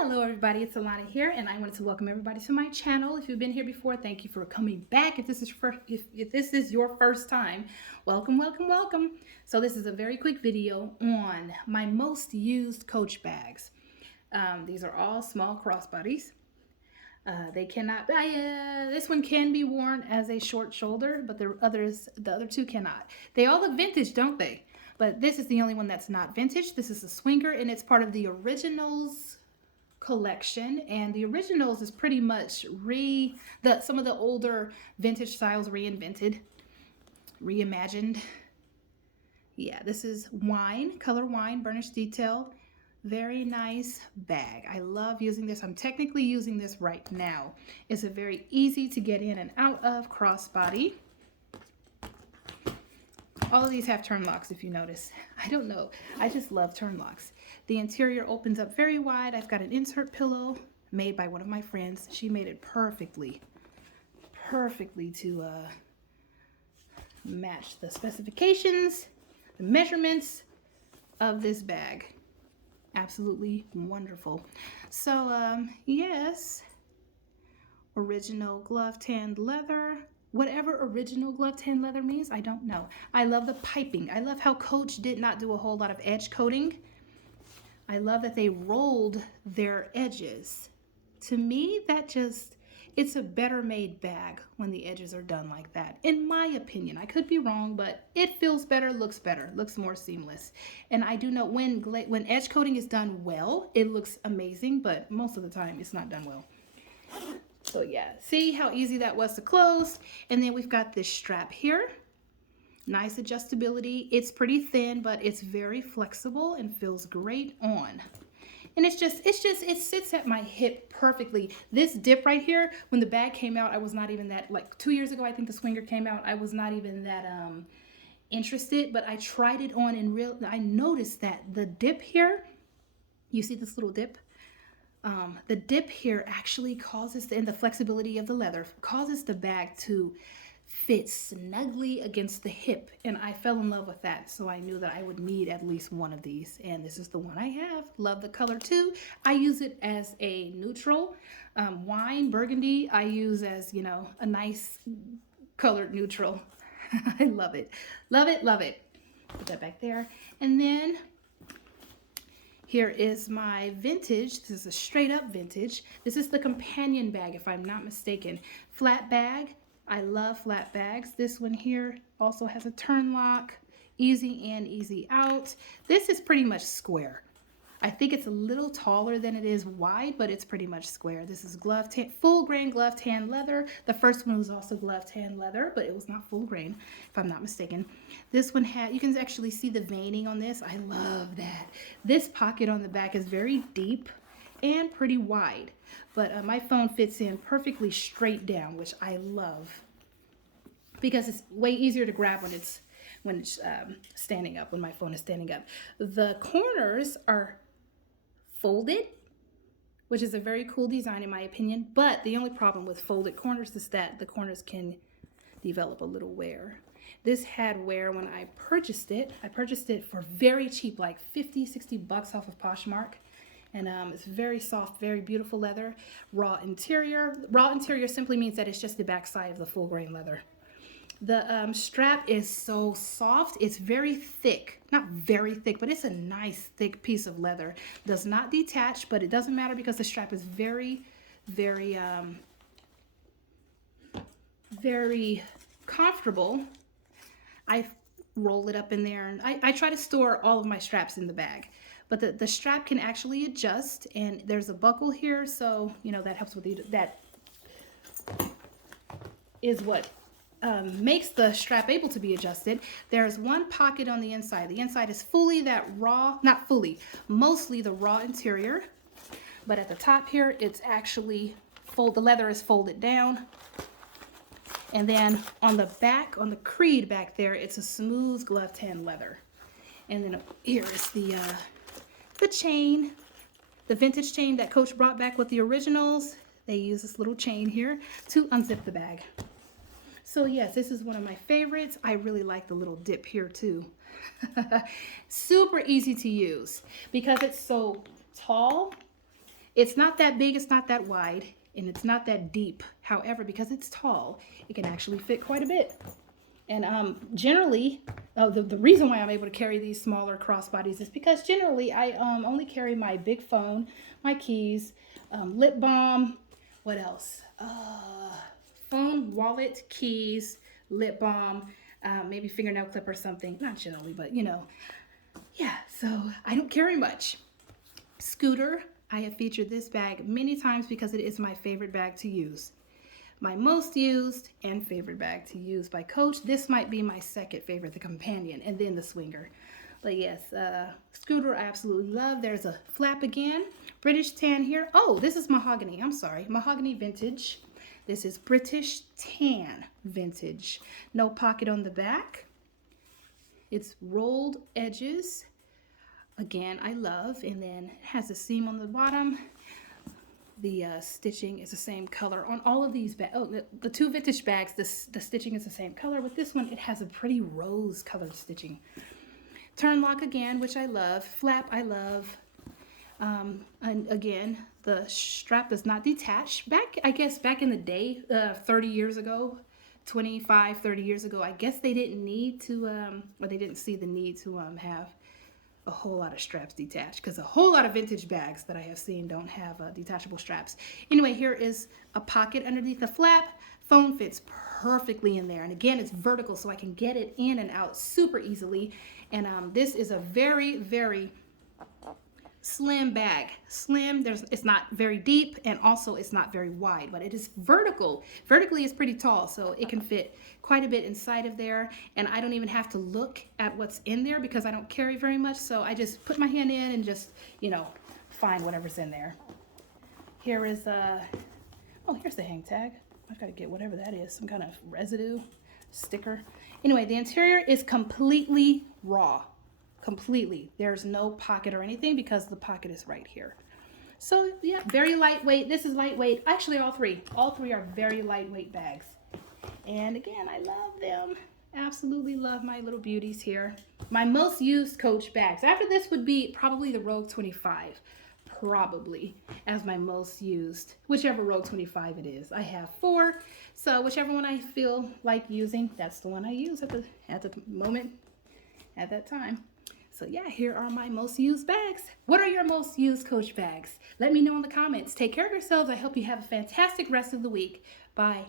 Hello everybody, it's Alana here, and I wanted to welcome everybody to my channel. If you've been here before, thank you for coming back. If this is your first time, welcome, welcome, welcome. So this is a very quick video on my most used Coach bags. These are all small crossbodies. They cannot, this one can be worn as a short shoulder, but the other two cannot. They all look vintage, don't they? But this is the only one that's not vintage. This is a swinger, and it's part of the Originals collection, and the Originals is pretty much some of the older vintage styles reimagined. Yeah, this is color wine, burnished detail. Very nice bag. I love using this. I'm technically using this right now. It's a very easy to get in and out of crossbody. All of these have turn locks, if you notice. I don't know. I just love turn locks. The interior opens up very wide. I've got an insert pillow made by one of my friends. She made it perfectly to match the specifications, the measurements of this bag. Absolutely wonderful. So, yes, original glove tanned leather. Whatever original glove tan leather means, I don't know. I love the piping. I love how Coach did not do a whole lot of edge coating. I love that they rolled their edges. To me, it's a better made bag when the edges are done like that. In my opinion, I could be wrong, but it feels better, looks more seamless. And I do know when edge coating is done well, it looks amazing, but most of the time it's not done well. So yeah, see how easy that was to close. And then we've got this strap here. Nice adjustability. It's pretty thin, but it's very flexible and feels great on. And it sits at my hip perfectly. This dip right here, when the bag came out, I was not even that, like 2 years ago, I think the Swinger came out. I was not even that interested, but I tried it on and I noticed that the dip here, you see this little dip? The dip here actually causes, and the flexibility of the leather causes the bag to fit snugly against the hip, and I fell in love with that. So I knew that I would need at least one of these, and this is the one I have. Love the color too. I use it as a neutral. Wine burgundy I use as, you know, a nice colored neutral. I love it, love it, love it. Put that back there. And then here is my vintage. This is a straight up vintage. This is the companion bag, if I'm not mistaken. Flat bag. I love flat bags. This one here also has a turn lock. Easy in, easy out. This is pretty much square. I think it's a little taller than it is wide, but it's pretty much square. This is full grain glove tan leather. The first one was also glove tan leather, but it was not full grain, if I'm not mistaken. This one you can actually see the veining on this. I love that. This pocket on the back is very deep and pretty wide, but my phone fits in perfectly straight down, which I love because it's way easier to grab when it's standing up, when my phone is standing up. The corners are folded, which is a very cool design in my opinion, but the only problem with folded corners is that the corners can develop a little wear. This had wear when I purchased it. I purchased it for very cheap, like 50, 60 bucks off of Poshmark. And it's very soft, very beautiful leather. Raw interior. Raw interior simply means that it's just the back side of the full grain leather. The strap is so soft. It's very thick. Not very thick, but it's a nice thick piece of leather. Does not detach, but it doesn't matter because the strap is very, very, very comfortable. I roll it up in there, and I try to store all of my straps in the bag. But the strap can actually adjust, and there's a buckle here, so, you know, that helps with that is what makes the strap able to be adjusted. There's one pocket on the inside. The inside is fully that raw, not fully, mostly the raw interior. But at the top here, it's actually the leather is folded down. And then on the back, on the creed back there, it's a smooth glove tan leather. And then here is the chain, the vintage chain that Coach brought back with the Originals. They use this little chain here to unzip the bag. So yes, this is one of my favorites. I really like the little dip here too. Super easy to use because it's so tall. It's not that big, it's not that wide, and it's not that deep. However, because it's tall, it can actually fit quite a bit. And generally, the reason why I'm able to carry these smaller crossbodies is because generally I only carry my big phone, my keys, lip balm, what else? Phone, wallet, keys, lip balm, maybe fingernail clip or something. Not generally, but you know. Yeah, so I don't carry much. Scooter, I have featured this bag many times because it is my favorite bag to use. My most used and favorite bag to use by Coach. This might be my second favorite, the companion, and then the swinger. But yes, Scooter I absolutely love. There's a flap again. British tan here. Oh, this is mahogany. I'm sorry. Mahogany vintage. This is British tan vintage. No pocket on the back. It's rolled edges. Again, I love. And then it has a seam on the bottom. The stitching is the same color on all of these bags. Oh, the two vintage bags, the stitching is the same color. With this one, it has a pretty rose colored stitching. Turn lock again, which I love. Flap, I love. And again, the strap does not detach. I guess back in the day, 30 years ago, 25, 30 years ago, I guess they didn't need to, or they didn't see the need to have a whole lot of straps detached, because a whole lot of vintage bags that I have seen don't have detachable straps. Anyway, here is a pocket underneath the flap. Phone fits perfectly in there, and again, it's vertical, so I can get it in and out super easily. And this is a very, very slim bag. Slim, it's not very deep, and also it's not very wide, but it is vertical. Vertically is pretty tall, so it can fit quite a bit inside of there, and I don't even have to look at what's in there because I don't carry very much, so I just put my hand in and just, you know, find whatever's in there. Here is oh, here's the hang tag. I've got to get whatever that is, some kind of residue sticker. Anyway, the interior is completely raw. Completely. There's no pocket or anything because the pocket is right here. So yeah, very lightweight. This is lightweight. Actually, all three are very lightweight bags. And again, I love them. Absolutely love my little beauties here. My most used Coach bags. After this would be probably the Rogue 25. Probably as my most used, whichever Rogue 25 it is. I have 4, so whichever one I feel like using, that's the one I use at the moment, at that time. So yeah, here are my most used bags. What are your most used Coach bags? Let me know in the comments. Take care of yourselves. I hope you have a fantastic rest of the week. Bye.